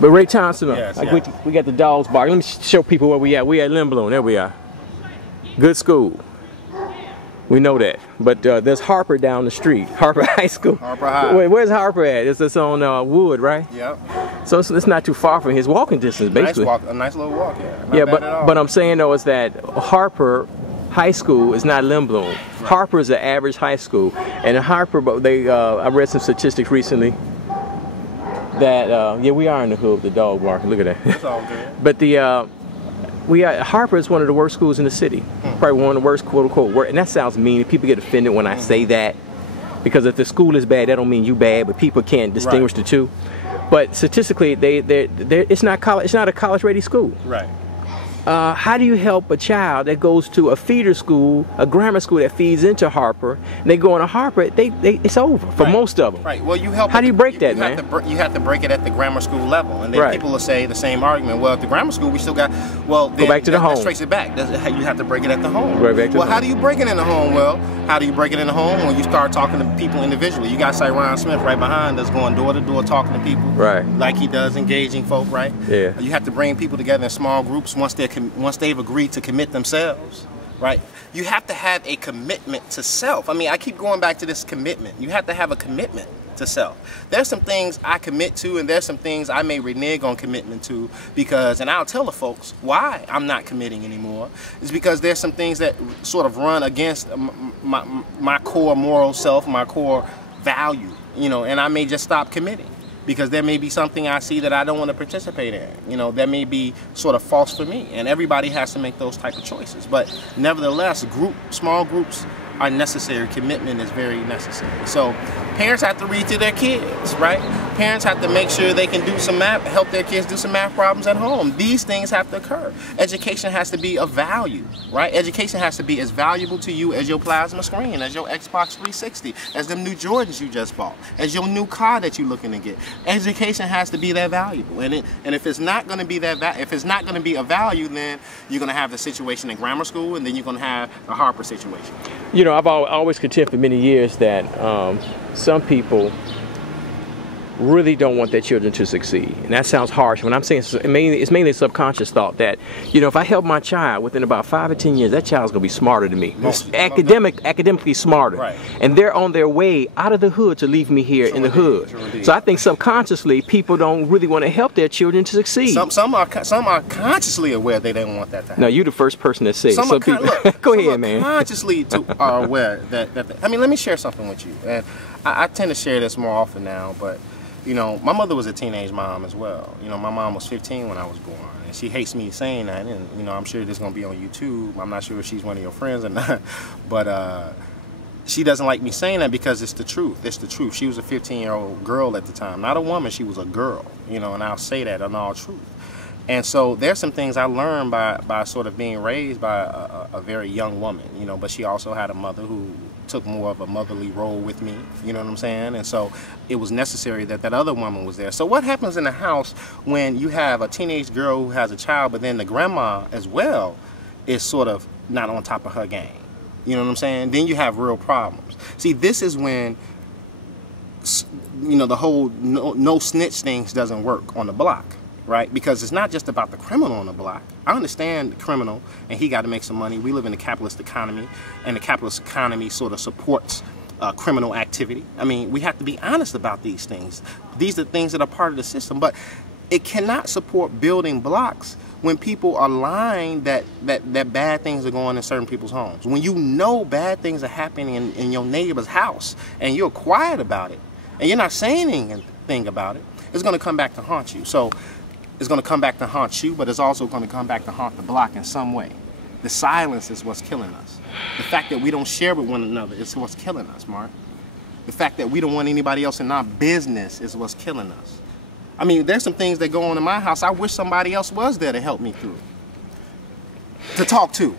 But Ray Thompson, Yes, like yes. we got the dogs barking. Let me show people where we at. We at Lindblom. There we are. Good school. We know that. But there's Harper down the street. Harper High School. Harper High. Wait, where's Harper at? It's on Wood, right? Yep. So it's not too far from his walking distance, basically. Nice walk, a nice little walk, yeah. Not Yeah, bad at all. but I'm saying though is that Harper High School is not Lindblom. Right. Harper is an average high school, and in Harper, I read some statistics recently that yeah, we are in the hood, the dog barking. Look at that. That's all good. But Harper is one of the worst schools in the city. Probably one of the worst, quote unquote. And that sounds mean. People get offended when I say that, because if the school is bad, that don't mean you bad. But people can't distinguish the two. But statistically, it's not college. It's not a college-ready school. Right. How do you help a child that goes to a feeder school, a grammar school that feeds into Harper, and they go into Harper, it's over for most of them. Right. Well, you help. How do you break that, man? You have to break it at the grammar school level, and then people will say the same argument. Well, at the grammar school, we still got. Well, go back to the home. That trace it back. You have to break it at the home. Right back to how do you break it in the home? Well, how do you break it in the home? When you start talking to people individually. You got Cyron Smith right behind us, going door to door, talking to people. Right. Like he does, engaging folk. Right. Yeah. You have to bring people together in small groups once they've agreed to commit themselves, right? You have to have a commitment to self. I mean, I keep going back to this commitment. You have to have a commitment to self. There's some things I commit to, and there's some things I may renege on commitment to, because, and I'll tell the folks why I'm not committing anymore, is because there's some things that sort of run against my core moral self, my core value, you know, and I may just stop committing. Because there may be something I see that I don't want to participate in. You know, that may be sort of false for me. And everybody has to make those type of choices. But nevertheless, small groups are necessary. Commitment is very necessary. So parents have to read to their kids, right? Parents have to make sure they can do some math, help their kids do some math problems at home. These things have to occur. Education has to be of value, right? Education has to be as valuable to you as your plasma screen, as your Xbox 360, as them new Jordans you just bought, as your new car that you're looking to get. Education has to be that valuable, and if it's not going to be if it's not going to be a value, then you're going to have the situation in grammar school, and then you're going to have the Harper situation. You know, I've always contended for many years that some people really don't want their children to succeed, and that sounds harsh. When I'm saying it's mainly a subconscious thought that, you know, if I help my child within about 5 or 10 years, that child's gonna be smarter than me, academically smarter, right. And they're on their way out of the hood to leave me here in the hood. So I think subconsciously people don't really want to help their children to succeed. Some are consciously aware they don't want that to happen. No, you're the first person to say it. Some people, go ahead, man. Consciously are aware that I mean, let me share something with you, and I tend to share this more often now, but. You know, my mother was a teenage mom as well. You know, my mom was 15 when I was born, and she hates me saying that. And you know, I'm sure this is gonna be on YouTube. I'm not sure if she's one of your friends or not, but she doesn't like me saying that because it's the truth. It's the truth. She was a 15-year-old girl at the time, not a woman. She was a girl. You know, and I'll say that in all truth. And so there's some things I learned by sort of being raised by a very young woman, you know, but she also had a mother who took more of a motherly role with me, you know what I'm saying? And so it was necessary that that other woman was there. So what happens in the house when you have a teenage girl who has a child, but then the grandma as well is sort of not on top of her game? You know what I'm saying? Then you have real problems. See, this is when, you know, the whole no snitch things doesn't work on the block. Right? Because it's not just about the criminal on the block. I understand the criminal, and he got to make some money. We live in a capitalist economy, and the capitalist economy sort of supports criminal activity. I mean, we have to be honest about these things. These are things that are part of the system, but it cannot support building blocks when people are lying that bad things are going on in certain people's homes. When you know bad things are happening in your neighbor's house, and you're quiet about it, and you're not saying anything about it, it's going to come back to haunt you. So it's going to come back to haunt you, but it's also going to come back to haunt the block in some way. The silence is what's killing us. The fact that we don't share with one another is what's killing us, Mark. The fact that we don't want anybody else in our business is what's killing us. I mean, there's some things that go on in my house I wish somebody else was there to help me through, to talk to.